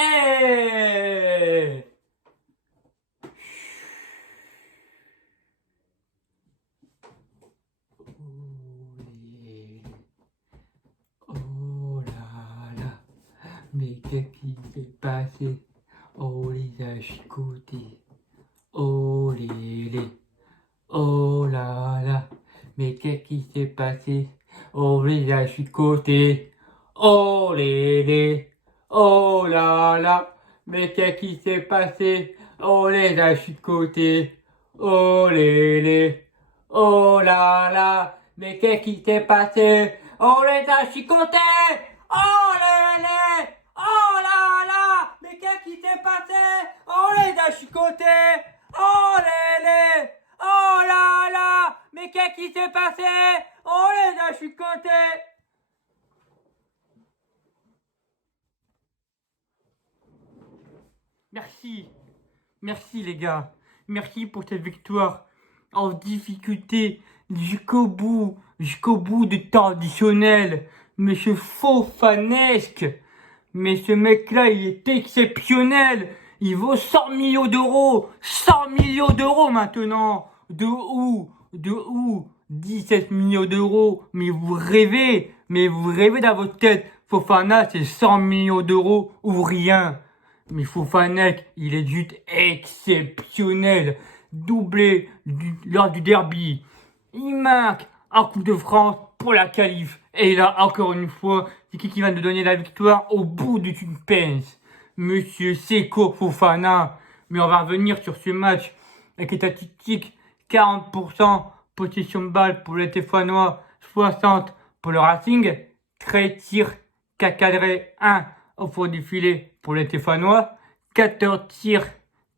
Hey! Oh là là, mais qu'est-ce qui s'est passé? Oh les a chicotés. Oh les. Oh là là, mais qu'est-ce qui s'est passé? Oh les a chicotés. Oh les. Oh là là, mais qu'est-ce qui s'est passé? Oh les a chicotés. Oh les. Oh là là, mais qu'est-ce qui s'est passé? On les a chicotés! Oh les! Oh là là! Mais qu'est-ce qui s'est passé? On les a chicotés! Oh les! Oh là là! Mais qu'est-ce qui s'est passé? On les a chicotés! Merci. Merci les gars. Merci pour cette victoire. En difficulté jusqu'au bout du temps additionnel. Monsieur Faufanesque. Mais ce mec-là, il est exceptionnel. Il vaut 100 millions d'euros. 100 millions d'euros maintenant. De où? De où? 17 millions d'euros. Mais vous rêvez. Mais vous rêvez dans votre tête. Fofana, c'est 100 millions d'euros ou rien. Mais Fofana, il est juste exceptionnel. Doublé lors du derby. Il marque en Coupe de France pour la qualif. Et là, encore une fois, c'est qui va nous donner la victoire au bout d'une pince? Monsieur Seko Fofana. Mais on va revenir sur ce match avec les statistiques. 40% possession de balle pour les Stéphanois, 60% pour le Racing. 13 tirs cadrés, 1 au fond du filet pour les Stéphanois. 14 tirs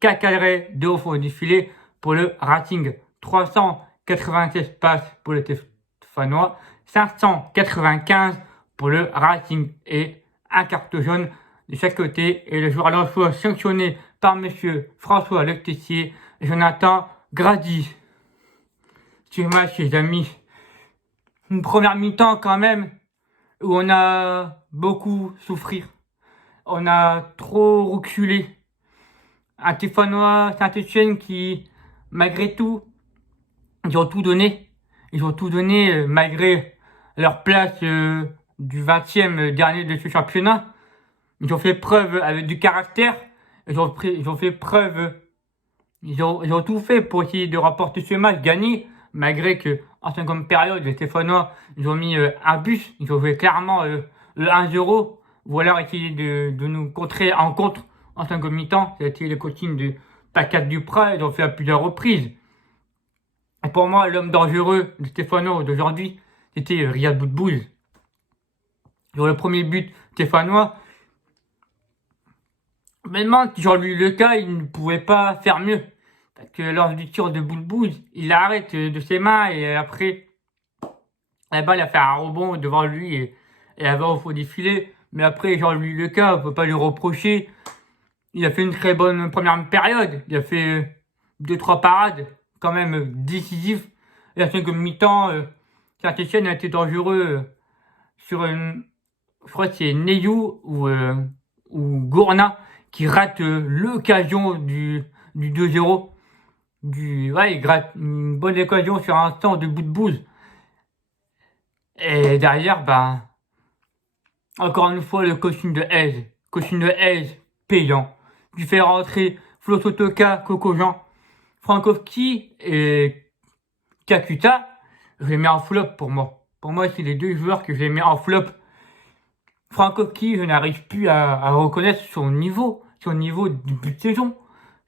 cadrés, 2 au fond du filet pour le Racing. 396 passes pour les Stéphanois. 595 pour le Racing et un carton jaune de chaque côté. Et le joueur d'enfant sanctionné par monsieur François Lectessier et Jonathan Grady. Ce match, les amis, une première mi-temps quand même où on a beaucoup souffert. On a trop reculé. Un Stéphanois Saint-Etienne qui, malgré tout, ils ont tout donné. Ils ont tout donné malgré leur place du 20e dernier de ce championnat. Ils ont fait preuve avec du caractère. Ils ont fait preuve. Ils ont tout fait pour essayer de remporter ce match, gagner. Malgré que, en seconde période, les Stéphanois, ils ont mis un bus. Ils ont fait clairement le 1-0. Ou alors essayer de nous contrer en contre en seconde mi-temps. C'était le coaching de Pacat Duprat. Ils ont fait à plusieurs reprises. Et pour moi, l'homme dangereux de Stéphano d'aujourd'hui, c'était Riyad Boudbouz. Sur le premier but stéphanois, maintenant, Jean-Louis Leca, il ne pouvait pas faire mieux. Parce que lors du tir de Boudbouz, il arrête de ses mains et après, la balle a fait un rebond devant lui et elle va au fond du filet. Mais après, Jean-Louis Leca, on ne peut pas lui reprocher. Il a fait une très bonne première période. Il a fait 2-3 parades quand même décisives. Et la seconde mi-temps, Saint-Etienne a été dangereux sur une... Je crois que c'est Neyou ou Gourna qui rate l'occasion du 2-0. Ouais, il rate une bonne occasion sur un temps de bout de bouse. Et derrière, ben, encore une fois, le coaching de Hayes. Coaching de Hayes payant. Tu fais rentrer Flo Totoka, Coco Jean, Frankowski et Kakuta. Je les mets en flop pour moi. Pour moi, c'est les deux joueurs que je les mets en flop. Frankowski, je n'arrive plus à reconnaître son niveau du début de saison.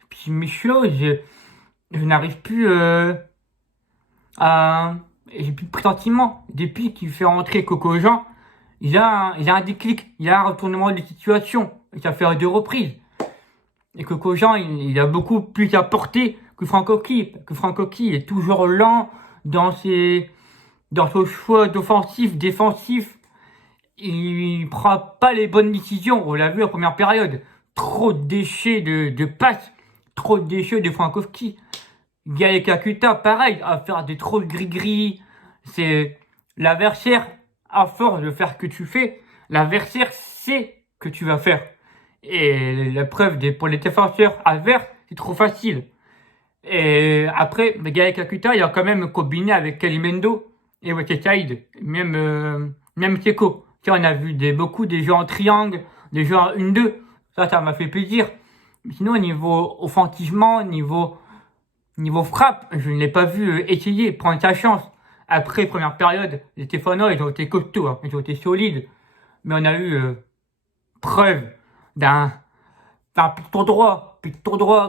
Puis Michel, je n'arrive plus à... J'ai plus de pressentiment. Depuis qu'il fait rentrer Coco Jean, il a un déclic, il a un retournement de situation. Et ça fait à 2 reprises. Et Coco Jean, il a beaucoup plus à porter que Frankowski. Que Frankowski est toujours lent dans son choix d'offensif, défensif. Il prend pas les bonnes décisions. On l'a vu en première période. Trop de déchets de passes. Trop de déchets de Frankowski. Gaël Kakuta, pareil, à faire des trop gris-gris. C'est l'adversaire, à force de faire ce que tu fais, l'adversaire sait que tu vas faire. Et la preuve pour les défenseurs adverses, c'est trop facile. Et après, Gaël Kakuta, il a quand même combiné avec Kalimendo et Wesley Saïd, même Teko. Tu vois, on a vu beaucoup des jeux en triangle, des jeux en 1-2. Ça m'a fait plaisir. Mais sinon, au niveau offensivement, niveau frappe, je ne l'ai pas vu essayer, prendre sa chance. Après, première période, les Stéphanois, ils ont été costauds, hein, ils ont été solides. Mais on a eu preuve d'un plutôt droit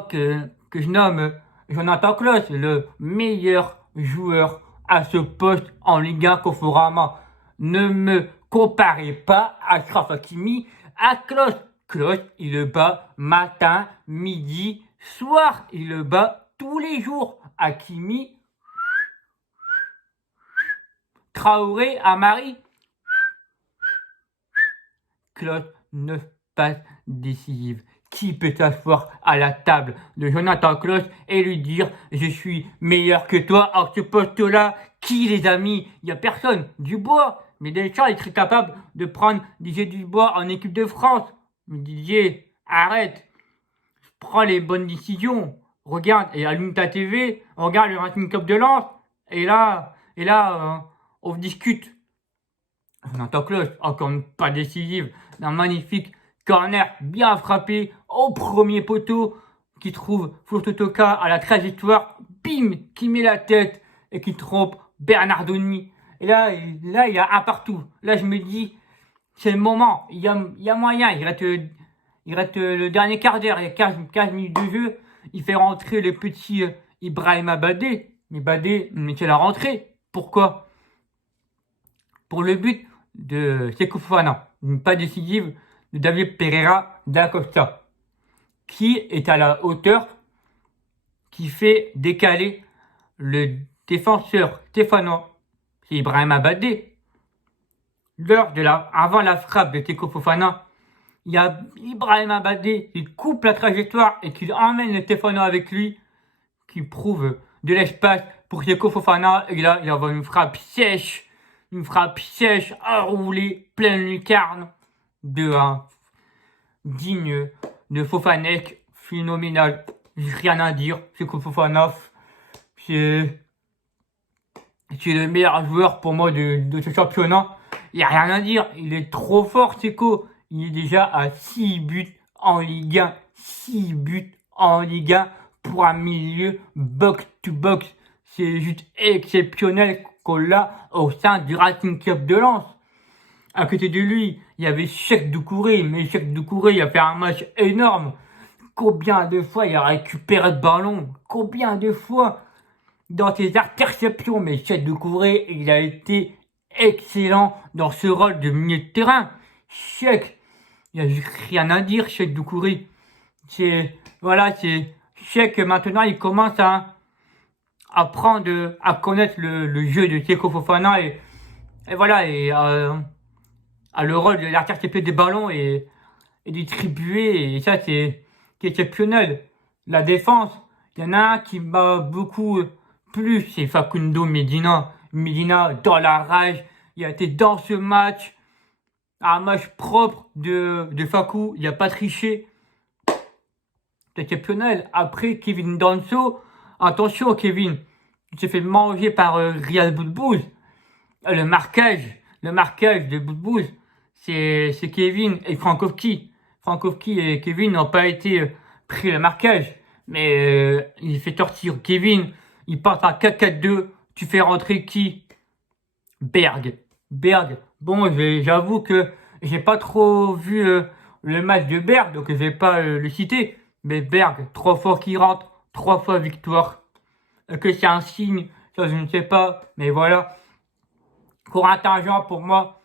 que je nomme Jonathan Klaus, le meilleur joueur à ce poste en Ligue 1 Conforama. Ne me comparez pas à Achraf Hakimi, à Klaus. Klaus, il le bat matin, midi, soir. Il le bat tous les jours. Hakimi, Traoré, Amari, Klaus, 9 passes décisives. Qui peut s'asseoir à la table de Jonathan Klaus et lui dire je suis meilleur que toi à ce poste-là? Qui, les amis? Il n'y a personne. Dubois. Mais Deschamps est très capable de prendre Didier Dubois en équipe de France. Mais Didier, arrête. Prends les bonnes décisions. Regarde, et allume ta TV, regarde le Racing Club de Lens. Et là, on discute. Jonathan Klaus, encore une pas décisive, d'un magnifique corner bien frappé au premier poteau qui trouve Furtotoka à la trajectoire, bim, qui met la tête et qui trompe Bernardoni. Et là, il y a un partout. Là, je me dis, c'est le moment, il y a moyen, il reste le dernier quart d'heure, il y a 15 minutes de jeu, il fait rentrer le petit Ibrahima Badé. Mais Badé, c'est la rentrée. Pourquoi? Pour le but de Seko Fofana, une pas décisive de David Pereira da Costa, qui est à la hauteur, qui fait décaler le défenseur stéphanois, c'est Ibrahima Badé. Avant la frappe de Seko Fofana, il y a Ibrahima Badé qui coupe la trajectoire et qui emmène le Stéphanois avec lui, qui prouve de l'espace pour Seko Fofana. Et là, il envoie une frappe sèche, enroulée, pleine lucarne, de un digne de Fofanek, phénoménal. J'ai rien à dire, Seko Fofana, c'est le meilleur joueur pour moi de ce championnat. Il n'y a rien à dire, il est trop fort, Seko. Il est déjà à 6 buts en Ligue 1. 6 buts en Ligue 1 pour un milieu box-to-box. C'est juste exceptionnel qu'on l'a au sein du Racing Club de Lens. À côté de lui, il y avait Cheick Doucouré. Mais Cheick Doucouré, il a fait un match énorme. Combien de fois il a récupéré le ballon? Combien de fois dans ses interceptions? Mais Cheick Doucouré, il a été excellent dans ce rôle de milieu de terrain. Cheick, il n'y a rien à dire, Cheick Doucouré. Cheick, maintenant, il commence à apprendre à connaître le jeu de Seko Fofana et à le rôle de l'intercepter des ballons et distribuer. Et ça, c'est exceptionnel. La défense, il y en a un qui m'a beaucoup plu, c'est Facundo Medina. Medina, dans la rage, il a été dans ce match. Un match propre de Fakou, il n'y a pas triché. C'est exceptionnel. Après, Kevin Danso, attention Kevin, il s'est fait manger par Riyad Boudbouz. Le marquage de Boudbouz, c'est Kevin et Frankowski. Frankowski et Kevin n'ont pas été pris le marquage. Mais il fait sortir Kevin, il part à 4-4-2, tu fais rentrer qui? Berg. Bon, j'avoue que j'ai pas trop vu le match de Berg, donc je vais pas le citer. Mais Berg, 3 fois qu'il rentre, 3 fois victoire. Que c'est un signe, ça je ne sais pas. Mais voilà. Corentin Jean, pour moi,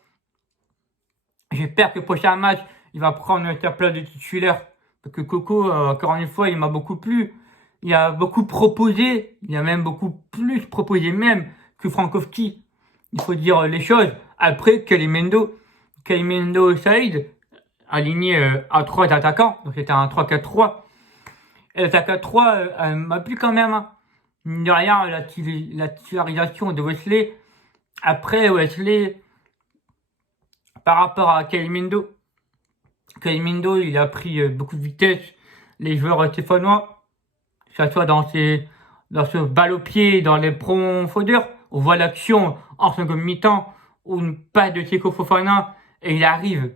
j'espère que le prochain match, il va prendre sa place de titulaire. Parce que Coco, encore une fois, il m'a beaucoup plu. Il a beaucoup proposé. Il a même beaucoup plus proposé même que Frankowski. Il faut dire les choses. Après, Kalimendo Saïd, aligné à 3 attaquants. Donc c'était un 3-4-3. Et le 4-3 m'a plu quand même. Hein. Mine de rien, la titularisation de Wesley. Après, Wesley, par rapport à Kalimendo, Kalimundo, il a pris beaucoup de vitesse. Les joueurs stéphanois, que ce soit dans ce balle au pied, dans les profondeurs, on voit l'action en seconde mi-temps, où une passe de Seko Fofana, et il arrive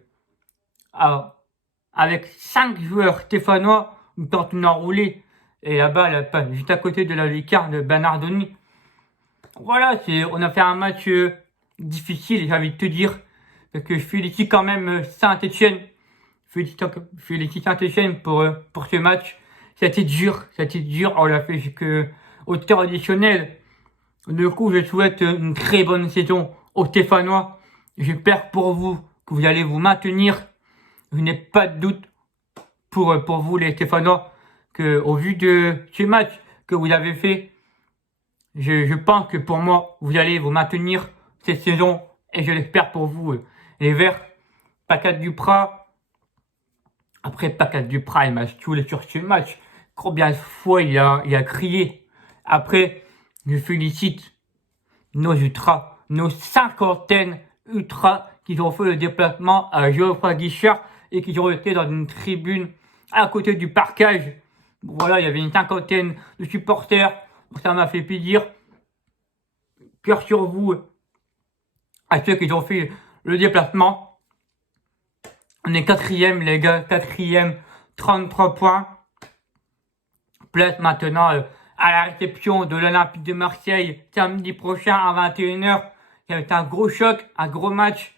avec 5 joueurs stéphanois, il tente une enroulée, et la balle passe juste à côté de la lucarne de Bernardoni. Voilà, on a fait un match difficile, j'ai envie de te dire, parce que je félicite quand même Saint-Etienne. Félicite Saint-Etienne pour ce match. C'était dur, on l'a fait jusqu'au temps additionnel. Du coup, je souhaite une très bonne saison aux Stéphanois. J'espère pour vous que vous allez vous maintenir. Je n'ai pas de doute pour vous les Stéphanois que au vu de ce match que vous avez fait, je pense que pour moi, vous allez vous maintenir cette saison et je l'espère pour vous. Les Verts, Pacat Duprat. Après Pacat Duprat, il m'a saoulé sur ce match. Combien de fois il a crié. Après, je félicite nos ultras, nos cinquantaines ultras qui ont fait le déplacement à Geoffroy Guichard et qui ont été dans une tribune à côté du parkage. Voilà, il y avait une cinquantaine de supporters. Ça m'a fait plaisir. Cœur sur vous à ceux qui ont fait le déplacement. On est 4e, les gars, 4e, 33 points. Place maintenant à la réception de l'Olympique de Marseille samedi prochain à 21h. Ça va être un gros choc, un gros match.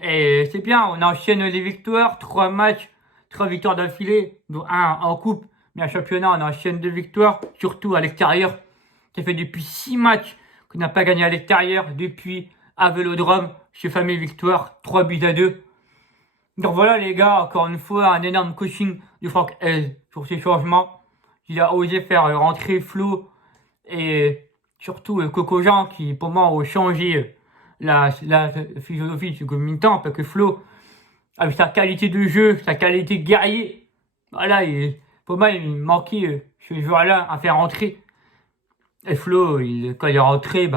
Et c'est bien, on enchaîne les victoires, 3 matchs, 3 victoires d'affilée, dont 1 en coupe. Mais en championnat, on enchaîne 2 victoires, surtout à l'extérieur. Ça fait depuis 6 matchs qu'on n'a pas gagné à l'extérieur, depuis à Vélodrome, ce fameux victoire, 3-2. Donc voilà les gars, encore une fois, un énorme coaching de Franck Hez sur ces changements. Il a osé faire rentrer Flo et surtout Coco Jean qui pour moi ont changé la philosophie du second mi-temps parce que Flo, avec sa qualité de jeu, sa qualité de guerrier, voilà, pour moi il manquait ce joueur-là à faire rentrer. Et Flo, quand il est rentré,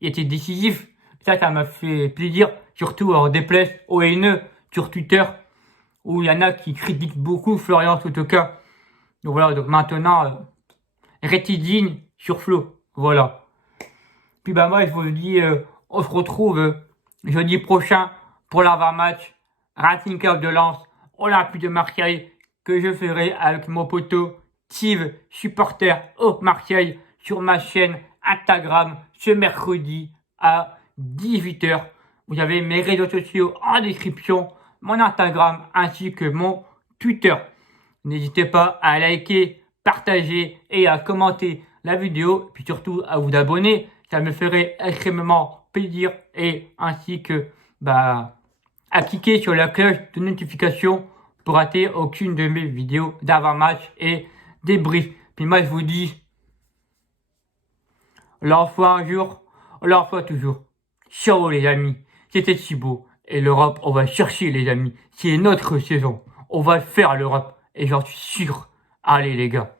il était décisif. Ça m'a fait plaisir, surtout en déplaise aux haineux sur Twitter, où il y en a qui critiquent beaucoup Florian Sotoka. Donc voilà, donc maintenant, rétidine sur Flo. Voilà. Puis moi, je vous dis, on se retrouve jeudi prochain pour l'avant-match Racing Club de Lens, Olympique de Marseille, que je ferai avec mon poteau Steve, supporter au Marseille, sur ma chaîne Instagram ce mercredi à 18h. Vous avez mes réseaux sociaux en description, mon Instagram ainsi que mon Twitter. N'hésitez pas à liker, partager et à commenter la vidéo, puis surtout à vous abonner. Ça me ferait extrêmement plaisir et ainsi que à cliquer sur la cloche de notification pour rater aucune de mes vidéos d'avant-match et débrief. Puis moi je vous dis, l'enfant un jour, l'enfant toujours. Ciao les amis, c'était si beau. Et l'Europe, on va chercher les amis. C'est notre saison. On va faire l'Europe. Et j'en suis sûr. Allez les gars.